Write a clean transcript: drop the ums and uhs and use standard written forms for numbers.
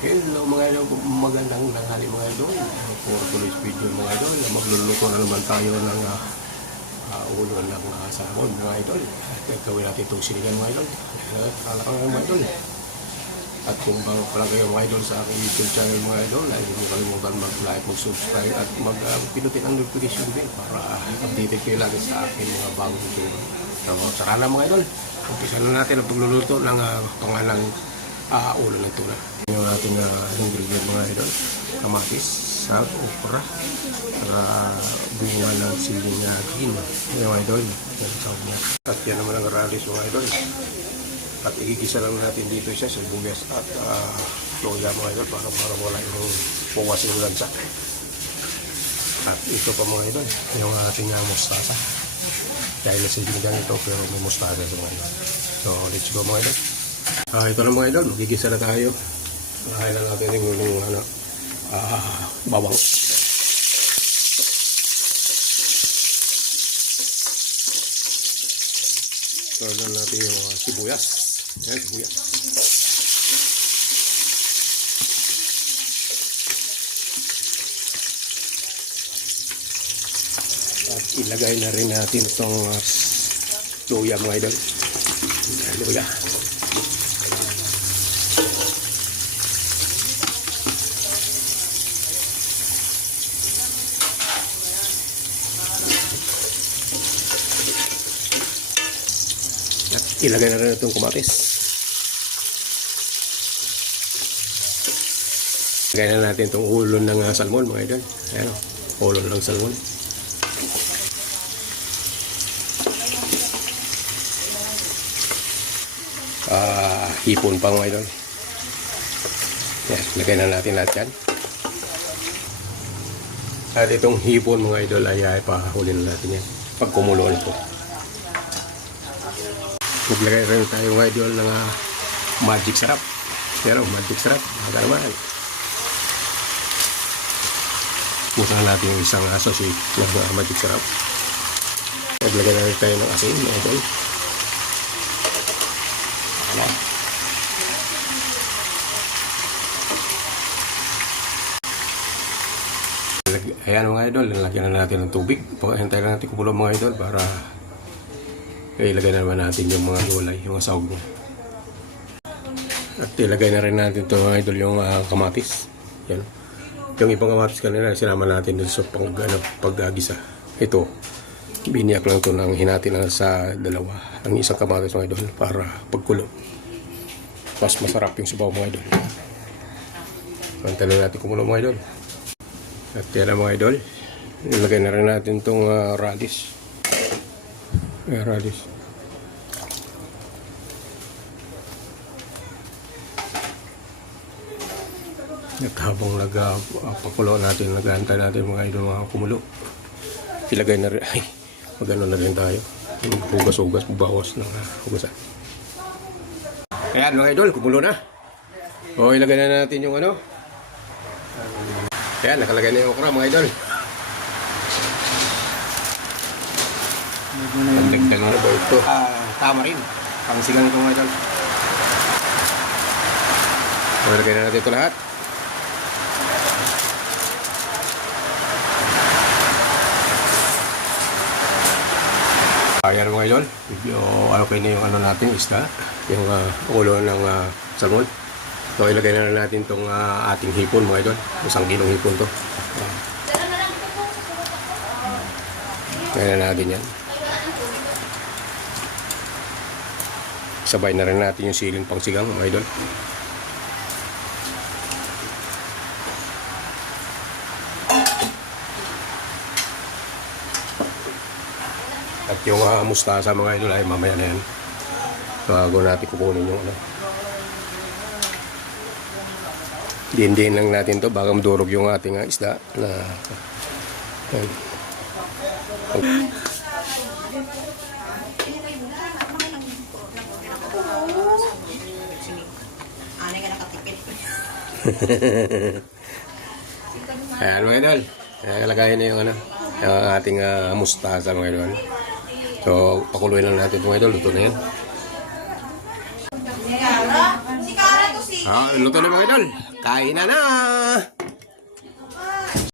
Hello mga idol, magandang tanghali mga idol. For today's video mga idol, magluluto na naman tayo ng ulo ng salmon mga idol. Gagawin natin itong sinigang mga idol. Alakang mga idol. At kung bago pala kayo mga idol sa aking YouTube channel mga idol, ay hindi nyo kalimutan mag-like, mag-subscribe at mag-pinutin ang notification bell para updated kayo lagi sa aking mga bagong video. So, saka na mga idol, umpisa na natin ang pagluluto ng pangalang ulo ng tuna. Yung ating ingredient mga idol, kamatis, sag, okra, bunga ng siling green. Yung idol, yung sag niya. At yan naman ang radish mga idol. At igigisa lang natin dito siya sa sibuyas at soya mga idol para wala yung puwas yung lansa. At ito pa mga idol, yung ating mustasa. Dahil sa sinigang ito pero may mustasa sa mga idol. So let's go mga idol. Ito na mga idol, magigisa na tayo. Kailan natin yung bawang. Kailan natin yung sibuyas. Yan, sibuyas. At ilagay na rin natin itong luya mga idol. Luya. At ilagay na rin itong kamatis. Ilagay na natin itong ulo ng salmon mga idol. Ayan o, ulo ng salmon. Hipon pa mga idol. Yan, ilagay na natin lahat yan. At itong hipon mga idol ay pahuli na natin yan pag kumulo na ito. Maglagay rin tayo mga idol ng magic sarap. Pero magic sarap, baka naman. Pusa na natin yung isang sausage ng magic sarap. Maglagay na rin tayo ng asin mga idol. Ayan mga idol, lalagyan na natin ng tubig. Hintay lang natin kumulo mga idol para ilagay na naman natin yung mga gulay, yung sahog niya. At ilagay na rin natin ito mga idol yung kamatis. Yan. Yung ibang kamatis kanina, sinama natin dun sa paggagisa. Ito, biniyak lang ito ng hinati na sa dalawa. Ang isang kamatis mga idol para pagkulo. Mas masarap yung sabaw mga idol. Hintay lang natin kumulo mga idol. At yan mga idol, ilagay na rin natin itong radish. Radish. At habang nagpakulo natin, nag-aantay natin mga idol mga kumulo, ilagay na rin, magano na rin tayo. Hugas-hugas, bawas ng hugasan. Ayan mga idol, kumulo na. O ilagay na natin yung ano. Ayan, nakalagay na yung okra mga idol. Pagdagdag na ba ito? Tama rin. Pangsigang ito mga idol. Lagay na natin ito lahat. Ayan mga idol. Okay na yung ano natin, isda. Yung ulo ng salmon. So ilagay na natin itong ating hipon mga idol. 1 kilong hipon to. Kaya na natin yan. Sabay na rin natin yung siling pangsigang mga idol. At yung mustasa mga idol ay mamaya na yan. Bago natin kukunin yung ano. Dindihin lang natin to baka madurog yung ating isda na yan. Ayan mga idol, lagayin na yung ano, yung ating mustasa mga idol. So pakuluin lang natin mga idol, luto na yan. Luto na mga idol. Kain na na!